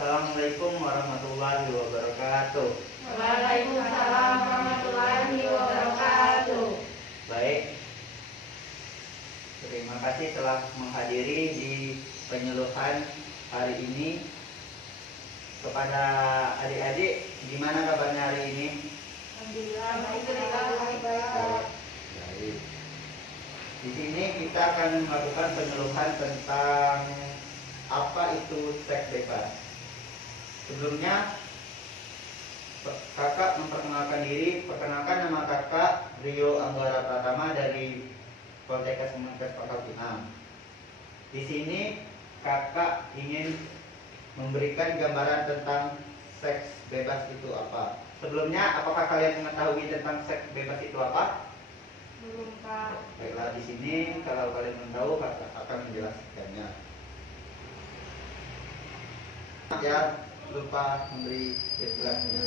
Assalamualaikum warahmatullahi wabarakatuh. Waalaikumsalam warahmatullahi wabarakatuh. Baik, terima kasih telah menghadiri di penyuluhan hari ini. Kepada adik-adik, gimana kabarnya hari ini? Alhamdulillah baik. Baik. Di sini kita akan melakukan penyuluhan tentang apa itu seks bebas. Sebelumnya, kakak memperkenalkan diri. Perkenalkan, nama kakak Rio Anggara Pratama dari Poltekkes Kemenkes Pangkal Pinang. Di sini kakak ingin memberikan gambaran tentang seks bebas itu apa. Sebelumnya, apakah kalian mengetahui tentang seks bebas itu apa? Belum, Kak. Baiklah, di sini kalau kalian belum tahu, kakak akan menjelaskannya. Ya, lupa memberi referensinya.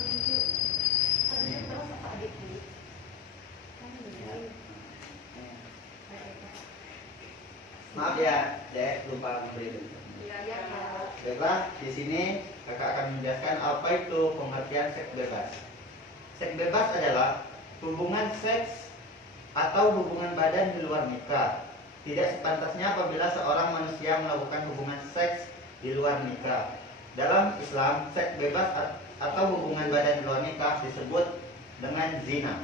Maaf ya, Dek, lupa memberi referensinya. Iya, Kak. Baiklah, di sini kakak akan menjelaskan apa itu pengertian seks bebas. Seks bebas adalah hubungan seks atau hubungan badan di luar nikah. Tidak sepantasnya apabila seorang manusia melakukan hubungan seks di luar nikah. Dalam Islam, seks bebas atau hubungan badan di luar nikah disebut dengan zina.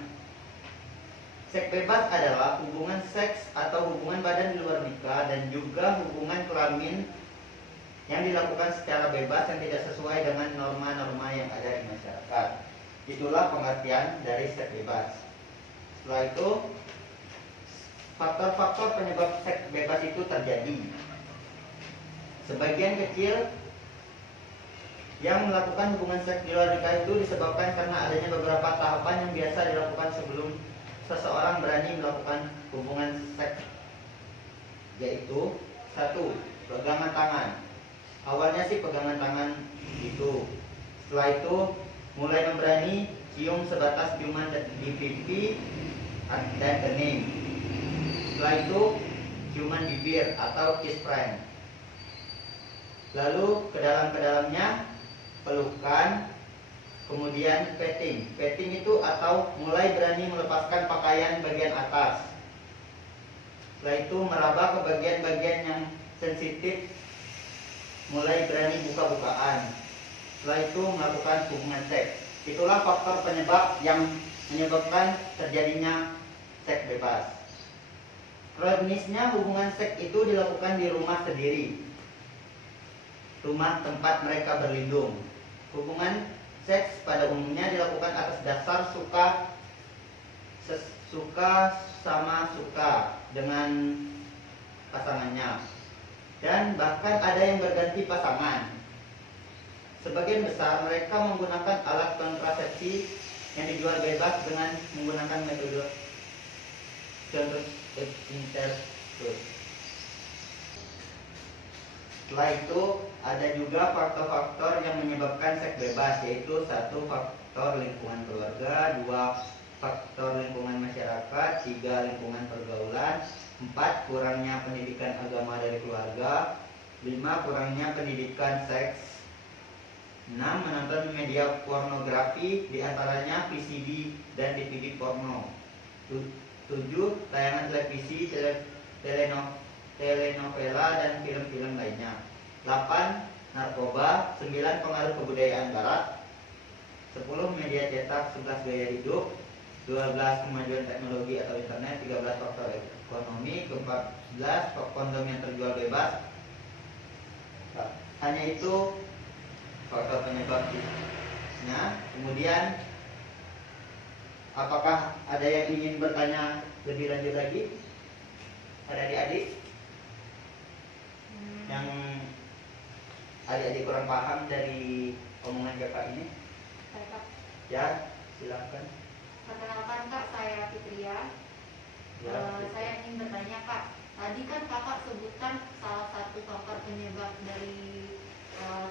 Seks bebas adalah hubungan seks atau hubungan badan di luar nikah dan juga hubungan kelamin yang dilakukan secara bebas yang tidak sesuai dengan norma-norma yang ada di masyarakat. Itulah pengertian dari seks bebas. Setelah itu, faktor-faktor penyebab seks bebas itu terjadi. Sebagian kecil yang melakukan hubungan seks di luar nikah itu disebabkan karena adanya beberapa tahapan yang biasa dilakukan sebelum seseorang berani melakukan hubungan seks, yaitu 1. Pegangan tangan. Awalnya sih pegangan tangan itu. Setelah itu mulai memberani cium sebatas ciuman di pipi dan kening. Setelah itu ciuman bibir atau kiss friend. Lalu ke dalamnya pelukan, kemudian petting. Petting itu atau mulai berani melepaskan pakaian bagian atas. Setelah itu meraba ke bagian-bagian yang sensitif, mulai berani buka-bukaan. Setelah itu melakukan hubungan seks. Itulah faktor penyebab yang menyebabkan terjadinya seks bebas. Kronisnya hubungan seks itu dilakukan di rumah sendiri, rumah tempat mereka berlindung. Hubungan seks pada umumnya dilakukan atas dasar suka sama suka dengan pasangannya, dan bahkan ada yang berganti pasangan. Sebagian besar mereka menggunakan alat kontrasepsi yang dijual bebas dengan menggunakan metode interruptus. Setelah itu ada juga faktor-faktor yang menyebabkan seks bebas, yaitu 1. Faktor lingkungan keluarga, 2. Faktor lingkungan masyarakat, 3. Lingkungan pergaulan, 4. Kurangnya pendidikan agama dari keluarga, 5. Kurangnya pendidikan seks, 6. Menonton media pornografi, diantaranya VCD dan DVD porno, 7. Tayangan televisi, telenovela dan film-film lainnya, 8. Narkoba, 9. Pengaruh kebudayaan barat, 10. Media cetak, 11. Gaya hidup, 12. Kemajuan teknologi atau internet, 13. Faktor ekonomi, 14. Kondom yang terjual bebas. Hanya itu faktor penyebabnya. Kemudian, apakah ada yang ingin bertanya lebih lanjut lagi? Ada adik-adik yang adik-adik kurang paham dari omongan kakak ini? Kak. Ya, silakan. Perkenalkan, Kak, saya Fitria. Ya, Saya ingin bertanya, Kak. Tadi kan kakak sebutkan salah satu faktor penyebab dari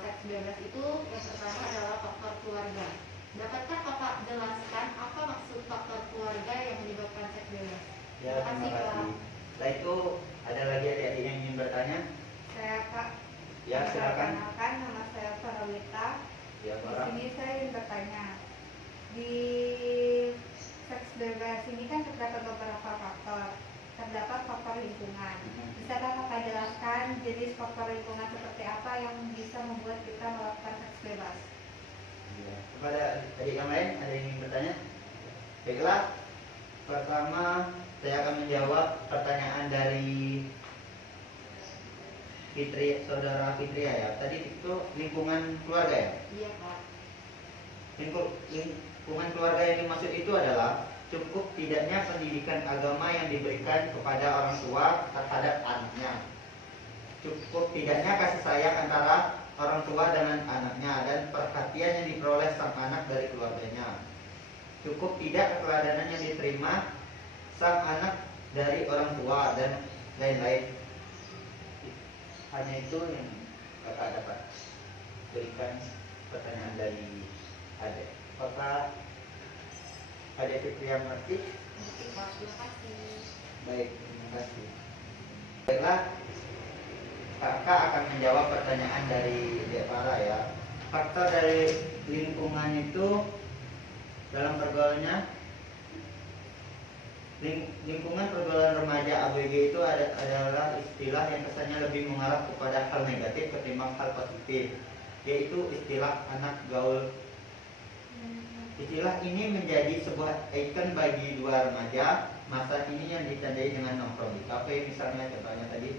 seks bebas itu yang pertama adalah faktor keluarga. Dapatkah kakak jelaskan apa maksud faktor keluarga yang menyebabkan seks bebas? Ya, terima kasih. Setelah itu ada lagi adik-adik yang ingin bertanya? Saya Kak. Ya, silakan. Perkenalkan, nama saya Farawiyah wanita. Ya, Di orang. sini saya ingin bertanya, di seks bebas ini kan terdapat beberapa faktor. Terdapat faktor lingkungan. Bisakah kakak jelaskan jenis faktor lingkungan seperti apa yang bisa membuat kita melakukan seks bebas? Ya. Kepada adik yang lain ada yang ingin bertanya? Baiklah, pertama saya akan menjawab pertanyaan dari Fitri, saudara Fitria ya. Tadi itu lingkungan keluarga ya. Iya Pak. Lingkungan keluarga yang dimaksud itu adalah cukup tidaknya pendidikan agama yang diberikan kepada orang tua terhadap anaknya. Cukup tidaknya kasih sayang antara orang tua dengan anaknya dan perhatian yang diperoleh sang anak dari keluarganya. Cukup tidak keteladanan yang diterima sang anak dari orang tua dan lain-lain. Hanya itu yang kakak dapat berikan pertanyaan dari adik. Apakah adik Fitria mengerti? Oke Pak, terima kasih. Baik, terima kasih. Baiklah, kakak akan menjawab pertanyaan dari Dek Farah ya. Faktor dari lingkungan itu dalam pergaulannya, lingkungan pergaulan remaja ABG itu adalah istilah yang kesannya lebih mengarah kepada hal negatif ketimbang hal positif, yaitu istilah anak gaul. Istilah ini menjadi sebuah ikon bagi dua remaja masa ini yang ditandai dengan nongkrong di kafe, misalnya contohnya tadi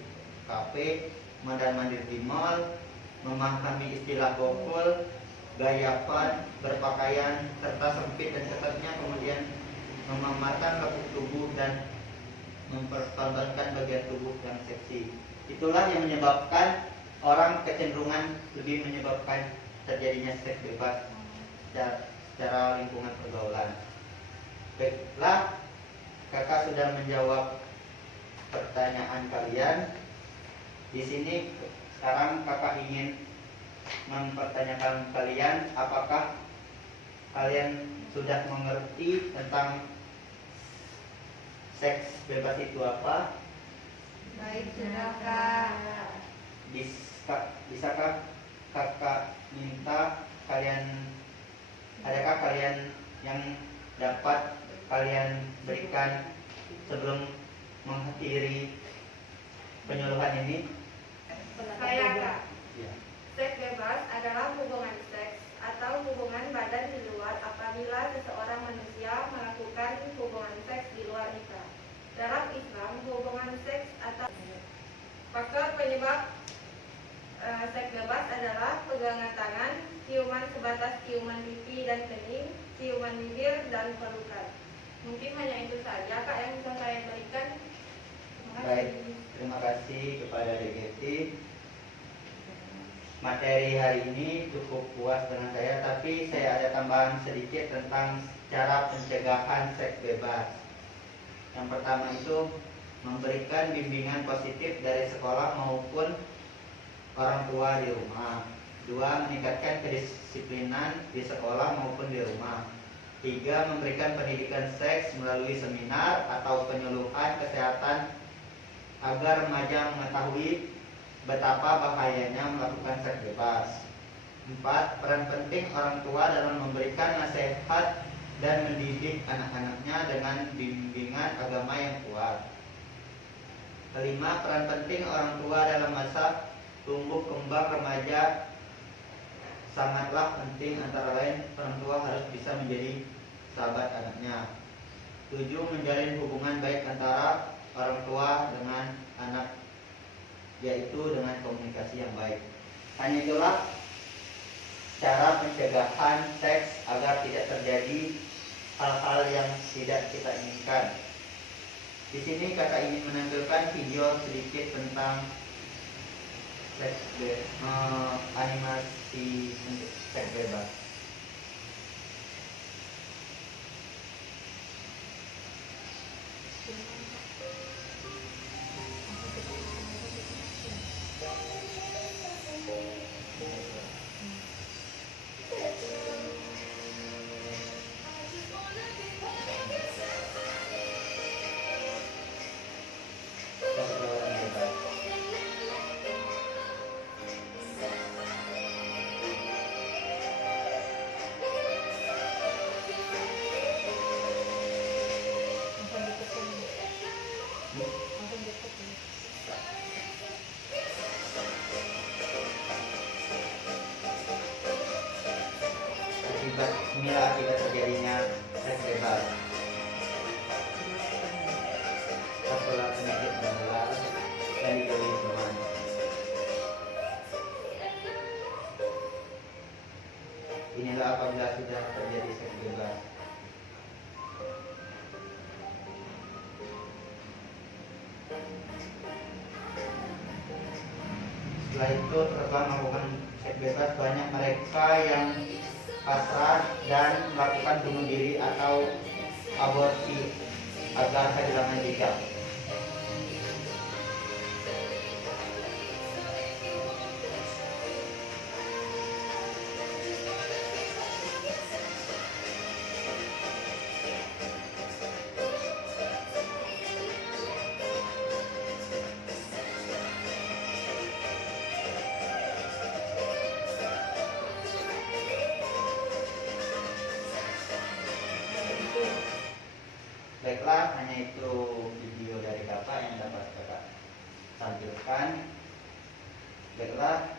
kafe, mondar-mandir di mall, memahami istilah gokul, gaya fun, berpakaian serta sempit dan ketatnya, kemudian memamerkan lekuk tubuh dan mempertontonkan bagian tubuh yang seksi. Itulah yang menyebabkan orang kecenderungan lebih menyebabkan terjadinya seks bebas secara lingkungan pergaulan. Baiklah, kakak sudah menjawab pertanyaan kalian. Di sini sekarang kakak ingin mempertanyakan kalian, apakah kalian sudah mengerti tentang seks bebas itu apa? Baik, sudah Kak. Bisakah kakak minta kalian, adakah kalian yang dapat kalian berikan sebelum mengakhiri penyuluhan ini? Saya Kak. Ya. Seks bebas adalah hubungan seks atau hubungan badan di luar apabila seseorang manusia melakukan hubungan seks di luar nikah. Dalam Islam, hubungan seks atau faktor penyebab seks bebas adalah pegangan tangan, ciuman sebatas ciuman pipi dan kening, ciuman bibir dan pelukan. Mungkin hanya itu saja Kak yang bisa saya berikan. Terima kasih. Baik, terima kasih kepada DGT. Materi hari ini cukup puas dengan saya, tapi saya ada tambahan sedikit tentang cara pencegahan seks bebas. Yang pertama itu memberikan bimbingan positif dari sekolah maupun orang tua di rumah. Dua, meningkatkan kedisiplinan di sekolah maupun di rumah. Tiga, memberikan pendidikan seks melalui seminar atau penyuluhan kesehatan agar remaja mengetahui betapa bahayanya melakukan seks bebas. 4. Peran penting orang tua dalam memberikan nasihat dan mendidik anak-anaknya dengan bimbingan agama yang kuat. 5. Peran penting orang tua dalam masa tumbuh kembang remaja sangatlah penting, antara lain orang tua harus bisa menjadi sahabat anaknya. 7. Menjalin hubungan baik antara orang tua dengan anak, yaitu dengan komunikasi yang baik. Hanya itulah cara pencegahan seks agar tidak terjadi hal-hal yang tidak kita inginkan. Di sini kakak ingin menampilkan video sedikit tentang seks animasi seks bebas. inilah akibat terjadinya seks bebas. Setelah penyakit menular dan dijauhi teman. Inilah apabila sudah terjadi seks bebas. Setelah itu setelah melakukan seks bebas, banyak mereka yang pasrah dan melakukan bunuh diri atau aborsi agar kehilangan jejak. Baiklah, hanya itu video dari Kakak yang dapat Kakak tampilkan. Baiklah,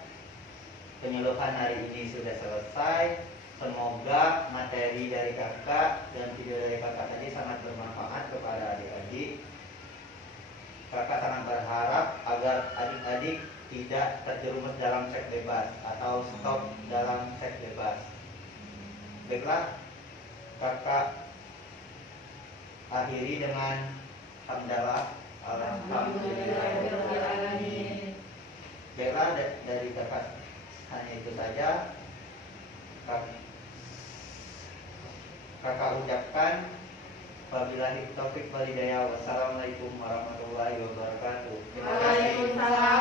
penyuluhan hari ini sudah selesai. Semoga materi dari Kakak dan video dari Kakak tadi sangat bermanfaat kepada adik-adik. Kakak sangat berharap agar adik-adik tidak terjerumus dalam seks bebas atau stop dalam seks bebas. Baiklah, Kakak akhiri dengan hamdalah alhamdulillahirobbilalamin. Baiklah, dari Kakak hanya itu saja. Kakak ucapkan wabillahi taufik wal hidayah. Wassalamualaikum warahmatullahi wabarakatuh. Terima kasih. Waalaikumsalam